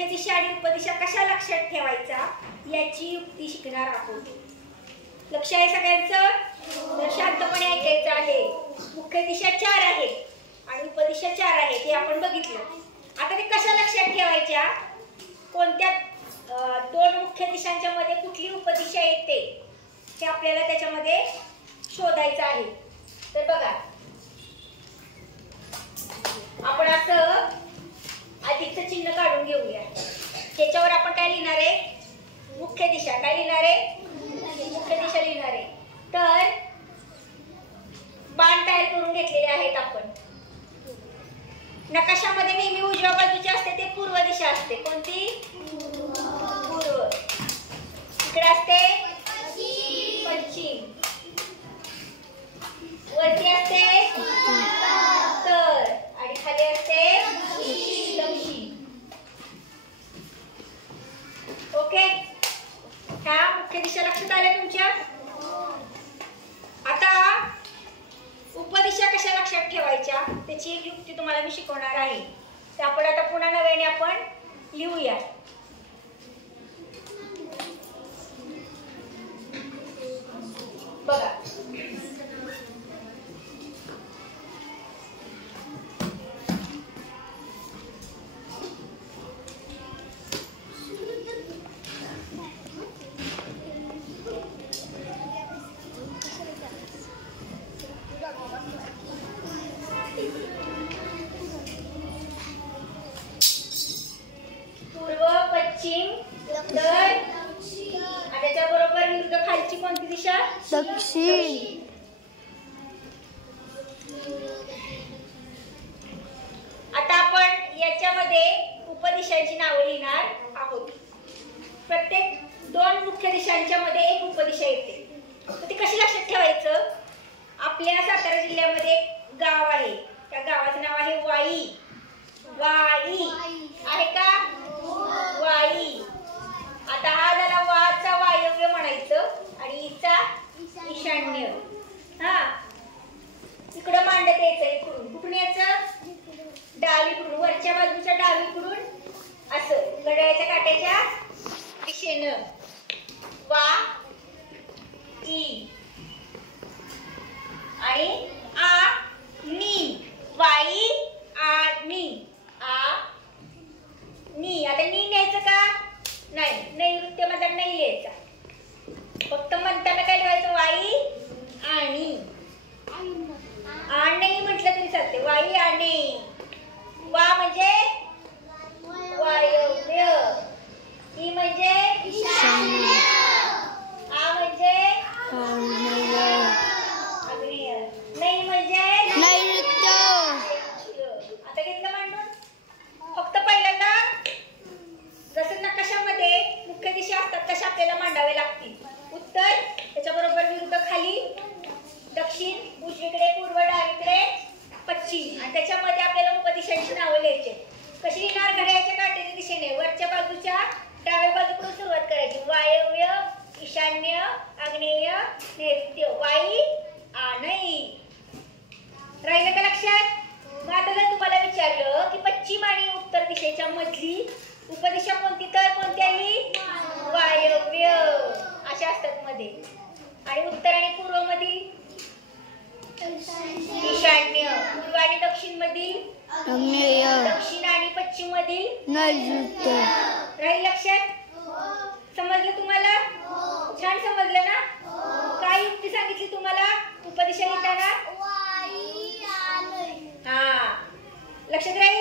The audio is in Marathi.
मुख्य दिशा आणि उपदिशा कशा लक्षात ठेवायचा याची युक्ती शिकणार आहोत. लक्ष आहे सगळ्यांचं? तर शांतपणे ऐकायचं आहे. मुख्य दिशा 4 आहेत आणि उपदिशा 4 आहेत हे आपण बघितलं. आता ते कशा लक्षात ठेवायच्या, कोणत्या 2 मुख्य दिशांच्या मध्ये कुठली उपदिशा येते हे आपल्याला त्याच्यामध्ये शोधायचं आहे. तर बघा, आपण असं अधिकचं चिन्ह काढून घेऊया. त्याच्यावर आपण काय लिहिणार आहे? मुख्य दिशा. काय लिहिणार आहे? मुख्य दिशा लिहिणार आहे. तर बाण तयार करून घेतलेले आहेत आपण. नकाशामध्ये नेहमी उजव्या बाजूची असते ते पूर्व दिशा असते. कोणती? पूर्व. इकडे असते पश्चिम. वरती असते उत्तर आणि खाली असते दक्षिण. ओके, ह्या मुख्य दिशा लक्षात आल्या तुमच्या? आता उपदिशा कशा लक्षात ठेवायच्या त्याची एक युक्ती तुम्हाला मी शिकवणार आहे. ते आपण आता पुन्हा नव्याने आपण लिहूया. बघा, पूर्व, पश्चिम, उत्तर आणि त्याच्याबरोबर विरुद्ध खालची कोणती दिशा? दक्षिण. आता आपण याच्यामध्ये उपदिशांची नावे लिहिणार आहोत. प्रत्येक 2 मुख्य दिशांच्या मध्ये एक उपदिशा येते. तर ती कशी लक्षात ठेवायचं? आपल्या सातारा जिल्ह्यामध्ये एक गाव आहे. त्या गावाचं नाव आहे वाई. वाई आहे का? वाई. आता हा झाला वाचा वायव्य म्हणायचं आणि ईचा ईशान्य. हा, इकडं मांडत यायचं. इकडून कुठून यायचं? डावीकडून. वरच्या बाजूच्या डावीकडून असं घड्याळाच्या काट्याच्या दिशेनं. वा ई आणि आ नी. वाई आ नी. आ नी. आता नी लिहायचं का? नाही, नैऋत्य मध्ये नाही लिहायचा. फक्त म्हणताना काय लिहायचं? वाई आणि. आणि म्हटलं तरी चालते. वाई आणि. वा म्हणजे वायव्य. ई म्हणजे ईशान्य. आ म्हणजे आग्नेय. नै म्हणजे नैऋत्य. आता घेतलं मांडून. फक्त पहिल्यांदा जसं नकाशामध्ये मुख्य दिशा असतात तशा आपल्याला मांडावे लागतील. उत्तर, त्याच्याबरोबर विरुद्ध खाली दक्षिण, उजवीकडे पूर्व, डावीकडे पश्चिम आणि त्याच्यामध्ये आपल्याला उपदिशांची नावं लिहायची. कशी लिहिणार? घड्याळाच्या काट्याच्या दिशेने. वरच्या बाजूच्या डाव्या बाजूकडून सुरुवात करायची. वायव्य, ईशान्य, आग्नेय, नैऋत्य. वाई आणि. राहिलं का लक्षात? मग आता जर तुम्हाला विचारलं की पश्चिम आणि उत्तर दिशेच्या मधली उपदिशा कोणती, तर कोणती आली? वायव्य. अशा असतात मध्ये. आणि उत्तर आणि पूर्व मधील ईशान्य. पूर्व आणि दक्षिण मधील आग्नेय. दक्षिण आणि पश्चिम मधील नैऋत्य. राहील लक्षात? समजलं तुम्हाला? छान समजलं ना? काय युक्ती सांगितली तुम्हाला उपदिशा लिहिताना? हा, लक्षात राहील?